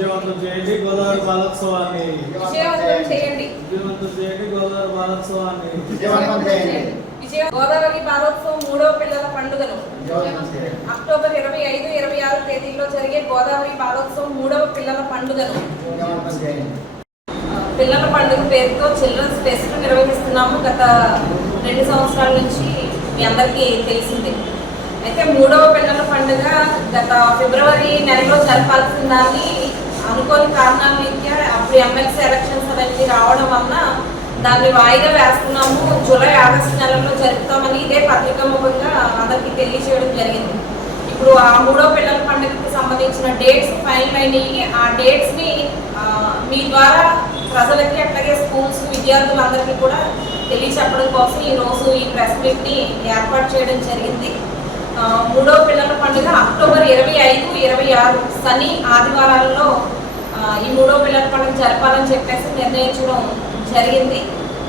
విజయవంతం చేయండి గోదావరి బాలోత్సవాన్ని. విజయవంతం చేయండి. విజయవంతం చేయండి గోదావరి బాలోత్సవాన్ని. విజయవంతం చేయండి. గోదావరి భారోత్సవం మూడవ పిల్లల పండుగను. అక్టోబర్ ఇరవై ఐదు ఇరవై ఆరు తేదీల్లో జరిగే గోదావరి బాలోత్సవం మూడవ పిల్లల పండుగను. పిల్లల పండుగ పేరుతో చిల్డ్రన్స్ ఫెస్ట్ నిర్వహిస్తున్నాము. గత రెండు సంవత్సరాల నుంచి మీ అందరికీ తెలిసిందే. అయితే మూడవ పిల్లల పండుగ గత ఫిబ్రవరి నెలలో జరపాల్సిన దాన్ని అనుకోని కారణాల రీత్యా అప్పుడు ఎమ్మెల్సీ ఎలక్షన్స్ అనేది రావడం వలన దాన్ని వాయిదా వేస్తున్నాము. జూలై ఆగస్టు నెలలో జరుపుతామని ఇదే పత్రికా ముఖంగా అందరికీ తెలియజేయడం జరిగింది. ఇప్పుడు ఆ మూడో పిల్లల పండుగకి సంబంధించిన డేట్స్ ఫైనల్ అయినాయి. ఆ డేట్స్ని మీ ద్వారా ప్రజలకి అట్లాగే స్కూల్స్ విద్యార్థులందరికీ కూడా తెలియచెప్పడం కోసం ఈ రోజు ఈ ప్రెస్ మీట్ని ఏర్పాటు చేయడం జరిగింది. మూడో పిల్లల పండుగ అక్టోబర్ ఇరవై ఐదు ఇరవై ఆరు శని ఆదివారాల్లో ఈ మూడో పిల్లల పండుగ జరపాలని చెప్పేసి నిర్ణయించడం జరిగింది.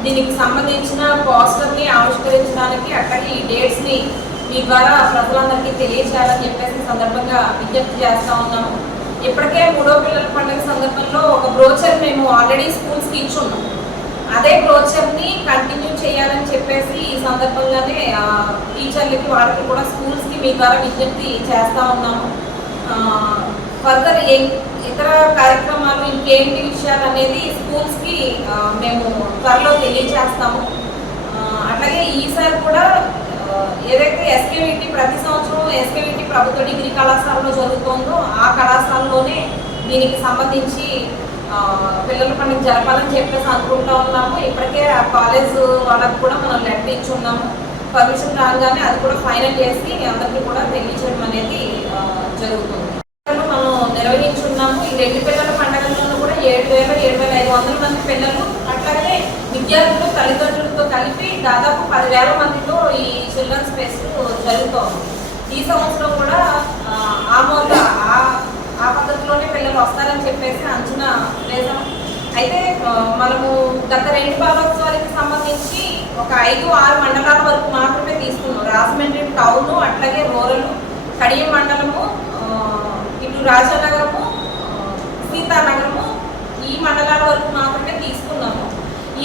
దీనికి సంబంధించిన పోస్టర్ని ఆవిష్కరించడానికి అట్లాగే ఈ డేట్స్ని మీ ద్వారా ప్రజలందరికీ తెలియజేయాలని చెప్పేసి సందర్భంగా విజ్ఞప్తి చేస్తూ ఉన్నాము. ఇప్పటికే మూడో పిల్లల పండుగ సందర్భంలో ఒక బ్రోచర్ మేము ఆల్రెడీ స్కూల్స్కి ఇచ్చున్నాం. అదే బ్రోచర్ని కంటిన్యూ చేయాలని చెప్పేసి ఈ సందర్భంగానే టీచర్లకి వాళ్ళకి కూడా స్కూల్స్కి మీ ద్వారా విజ్ఞప్తి చేస్తూ ఉన్నాము. ఫర్దర్ ఇతర కార్యక్రమాలు ఇంకేంటి విషయాలు అనేది స్కూల్స్కి మేము త్వరలో తెలియజేస్తాము. అట్లాగే ఈసారి కూడా ఏదైతే ఎస్కేవిటి ప్రతి సంవత్సరం ఎస్కేవిటి ప్రభుత్వ డిగ్రీ కళాశాలలో జరుగుతుందో ఆ కళాశాలలోనే దీనికి సంబంధించి పిల్లలు పిల్లల పండుగ జరపాలని చెప్పేసి అనుకుంటా ఉన్నాము. ఇప్పటికే ఆ కాలేజ్ వాళ్ళకు కూడా మనం లెటర్ ఇచ్చి ఉన్నాము పర్మిషన్ రాగానే అది కూడా ఫైనల్ చేసి అందరికీ కూడా తెలియచేయడం అనేది జరుగుతుంది మనం నిర్వహించున్నాము ఈ రెండు పిల్లల పండుగల్లోనూ కూడా ఏడు వేల ఏడు వేల ఐదు వందల మంది పిల్లలు అట్లాగే విద్యార్థులు తల్లిదండ్రులతో కలిపి దాదాపు పదివేల మందితో ఈ చిల్డ్రన్స్ స్పేస్ జరుగుతూ ఈ సంవత్సరం కూడా ఆ, ఆ ఆ ఆ పద్ధతిలోనే పిల్లలు వస్తారని చెప్పేసి అంచనా వేసాం అయితే మనము గత రెండు బాలోత్సవాలకి సంబంధించి ఒక ఐదు ఆరు మండలాల వరకు మాత్రమే తీసుకున్నాం. రాజమండ్రి టౌన్ అట్లాగే రూరల్ కడియం మండలము ఇటు రాజానగరము సీతానగరము ఈ మండలాల వరకు మాత్రమే తీసుకున్నాము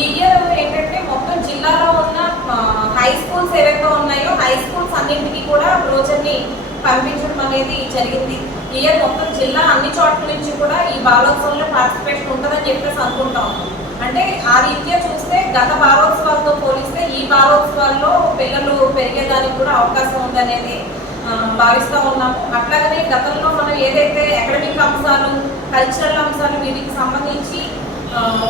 ఈ ఇయర్ ఏంటంటే మొత్తం జిల్లాలో ఉన్న హై స్కూల్స్ ఏవైతే ఉన్నాయో హై స్కూల్స్ అన్నింటికి కూడా బ్రోచర్ని పంపించడం అనేది జరిగింది. ఈ ఇయర్ మొత్తం జిల్లా అన్ని చోట్ల నుంచి కూడా ఈ బాలోత్సవంలో పార్టిసిపేషన్ ఉంటుందని చెప్పేసి అనుకుంటాం. అంటే ఆ రీత్యా చూస్తే గత బాలోత్సవాలతో పోలిస్తే ఈ బాలోత్సవాల్లో పిల్లలు పెరిగేదానికి కూడా అవకాశం ఉందనేది భావిస్తూ ఉన్నాము. అట్లాగనే గతంలో మనం ఏదైతే అకాడమిక్ అంశాలు కల్చరల్ అంశాలు వీటికి సంబంధించి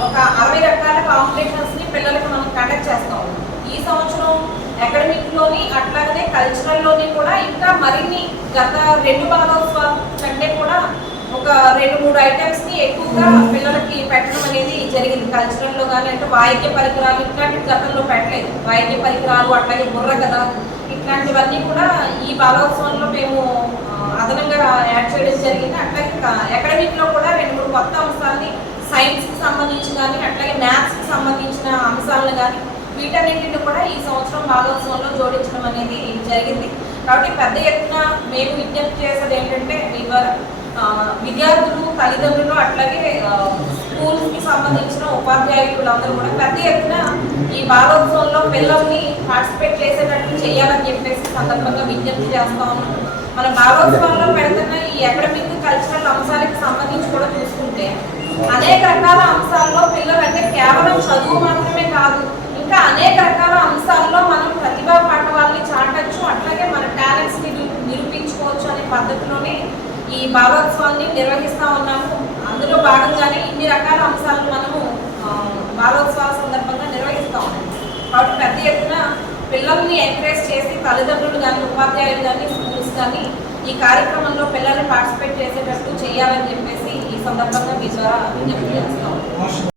ఒక అరవై రకాల కాంపిటీషన్స్ని పిల్లలకి మనం కండక్ట్ చేస్తా. ఈ సంవత్సరం అకాడమిక్లోని అట్లాగనే కల్చరల్లోని కూడా ఇంకా మరిన్ని గత రెండు బాలోత్సవాల కంటే కూడా ఒక రెండు మూడు ఐటమ్స్ని ఎక్కువగా పిల్లలకి పెట్టడం అనేది జరిగింది. కల్చరల్లో కానీ అంటే వాయిద్య పరికరాలు ఇట్లాంటి గతంలో పెట్టలేదు. వాయిద్య పరికరాలు అట్లాగే బుర్ర కథ ఇట్లాంటివన్నీ కూడా ఈ బాలోత్సవంలో మేము అదనంగా యాడ్ చేయడం జరిగింది. అట్లాగే అకాడమిక్లో కూడా రెండు మూడు కొత్త అంశాలని సైన్స్ సంబంధించి కానీ అట్లాగే మ్యాథ్స్కి సంబంధించిన అంశాలను కానీ వీటన్నింటిని కూడా ఈ సంవత్సరం బాలోత్సవంలో జోడించడం అనేది జరిగింది. కాబట్టి పెద్ద ఎత్తున మేము విజ్ఞప్తి చేసేది ఏంటంటే మీ విద్యార్థులు తల్లిదండ్రులు అట్లాగే స్కూల్స్కి సంబంధించిన ఉపాధ్యాయులు అందరూ కూడా పెద్ద ఎత్తున ఈ బాలోత్సవంలో పిల్లల్ని పార్టిసిపేట్ చేసేటట్లు చేయాలని చెప్పేసి సందర్భంగా విజ్ఞప్తి చేస్తా ఉన్నాం. మన బాలోత్సవంలో పెడుతున్న ఈ అకాడమిక్ కల్చరల్ అంశాలకు సంబంధించి కూడా చూసుకుంటే అనేక రకాల అంశాల్లో పిల్లలంటే కేవలం చదువు మాత్రమే కాదు ఇంకా అనేక రకాల అంశాల్లో మనం ప్రతిభా పాఠవాళ్ళని చాటచ్చు. అట్లాగే మన టాలెంట్స్ని నిరూపించుకోవచ్చు అనే పద్ధతిలోనే ఈ భాగోత్సవాన్ని నిర్వహిస్తా ఉన్నాము. అందులో భాగంగానే ఇన్ని రకాల అంశాలను మనము భాగోత్సవాల సందర్భంగా నిర్వహిస్తా ఉన్నాము. కాబట్టి పెద్ద ఎత్తున పిల్లల్ని ఎంకరేజ్ చేసి తల్లిదండ్రులు కానీ ఉపాధ్యాయులు కానీ స్కూల్స్ కానీ ఈ కార్యక్రమంలో పిల్లల్ని పార్టిసిపేట్ చేసేటట్టు చేయాలని చెప్పేసి ఈ సందర్భంగా మీ ద్వారా విజ్ఞప్తి చేస్తాం